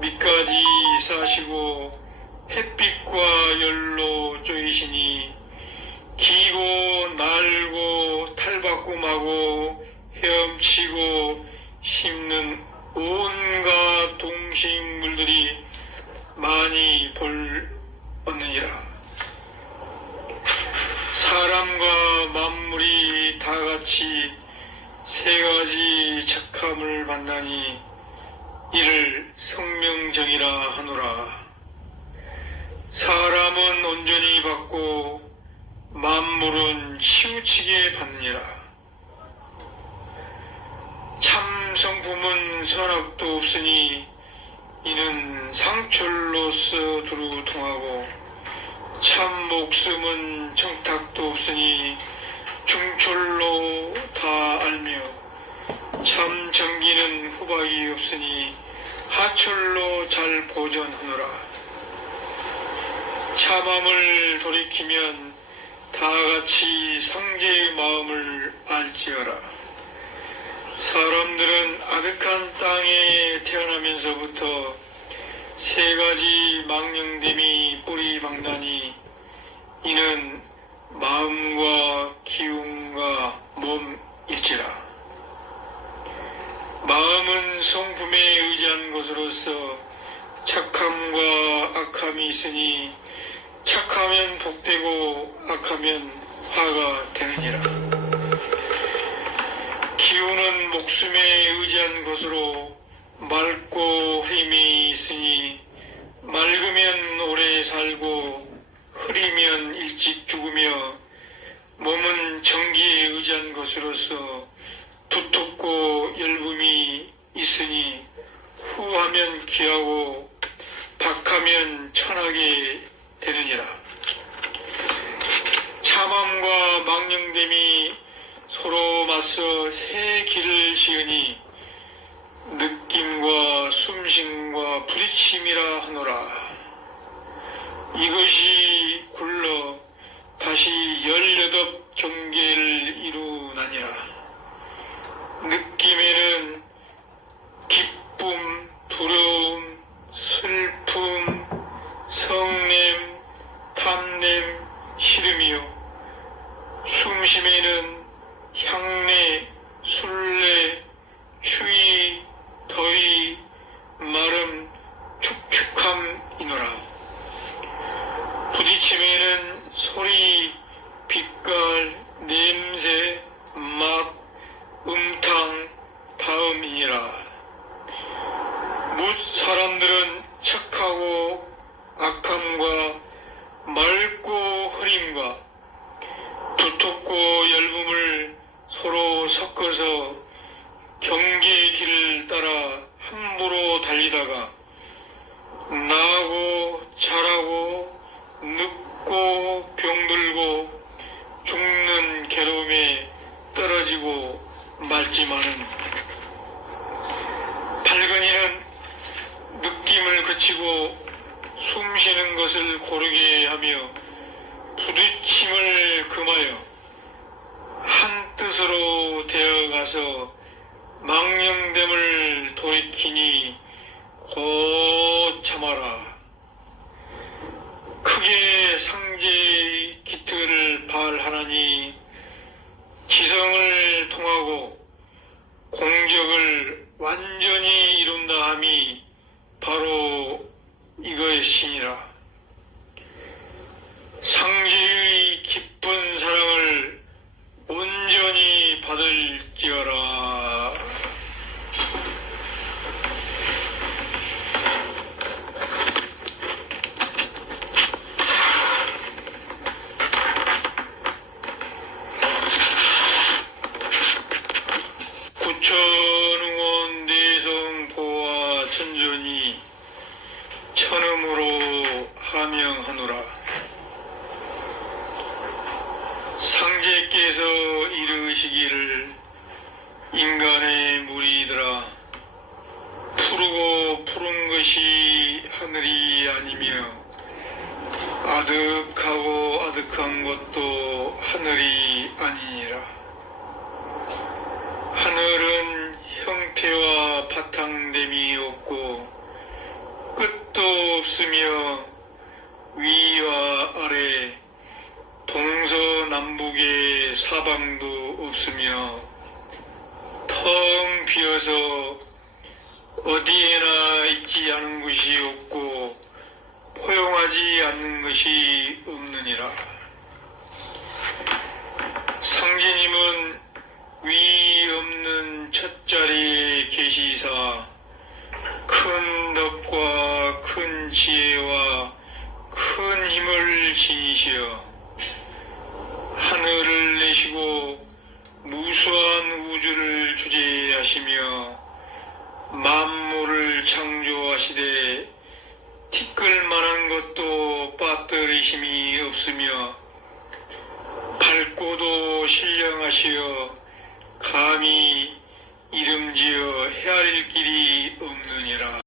밑까지 싸시고 햇빛과 열로 쪼이시니 기고 날고 탈바꿈 마고 헤엄치고 씹는 온갖 동식물들이 많이 볼 얻느니라. 사람과 만물이 다 같이 세 가지 착함을 만나니 이를 성명정이라 하노라. 사람은 온전히 받고 만물은 치우치게 받느니라. 참 성품은 선악도 없으니 이는 상철로서 두루 통하고 참 목숨은 청탁도 없으니 중철로 다 알며 참 정기는 후박이 없으니 하철로 잘 보존하노라. 참함을 돌이키면 다 같이 상제의 마음을 알지어라. 사람들은 아득한 땅에 태어나면서부터 세 가지 망령됨이 뿌리 방다니 이는 마음과 기운과 몸일지라. 마음은 성품에 것으로서 착함과 악함이 있으니 착하면 복되고 악하면 화가 되느니라. 기운은 목숨에 의지한 것으로 맑고 힘이 있으니 맑으면 오래 살고 흐리면 일찍 죽으며 몸은 정기에 의지한 것으로서 두텁고 열붐이 있으니 후 하면 귀하고 박하면 천하게 되느니라. 참함과 망령됨이 서로 맞서 새 길을 지으니 느낌과 숨심과 부딪힘이라 하노라. 이것이 굴러 다시 열여덟 경계를 이루나니라. 느낌에는 기쁨, 두려움, 슬픔, 성냄, 탐냄, 시름이요. 숨심에는 향내, 술래, 추위, 더위, 마름, 축축함이노라. 부딪힘에는 소리, 빛깔, 냄새, 맛, 음탕, 다음이니라. 뭇 사람들은 착하고 악함과 맑고 흐림과 두텁고 얇음을 서로 섞어서 경계의 길을 따라 함부로 달리다가 나고 자라고 늙고 병들고 죽는 괴로움에 떨어지고 말지만은 발근이는 느낌을 그치고 숨 쉬는 것을 고르게 하며 부딪힘을 금하여 한 뜻으로 되어가서 망령됨을 돌이키니 곧 참아라. 크게 상제의 기틀을 발하나니 지성을 통하고 공적을 완전히 이룬다 함이 바로 이것이니라. 상제의 기쁜 사랑을 온전히 받을지어라. 구천응원 내성 보화 천전이 천음으로 하명하노라. 상제께서 이르시기를 인간의 무리들아 푸르고 푸른 것이 하늘이 아니며 아득하고 아득한 것도 하늘이 아니니라. 하늘은 형태와 바탕됨이 없고 없으며 위와 아래 동서남북의 사방도 없으며 텅 비어서 어디에나 있지 않은 것이 없고 포용하지 않는 것이 없느니라. 상제님은 위 없는 첫자리에 계시사 큰 덕과 큰 지혜와 큰 힘을 지니시어 하늘을 내시고 무수한 우주를 주재하시며 만물을 창조하시되 티끌만한 것도 빠뜨리심이 없으며 밝고도 신령하시어 감히 이름지어 헤아릴 길이 없느니라.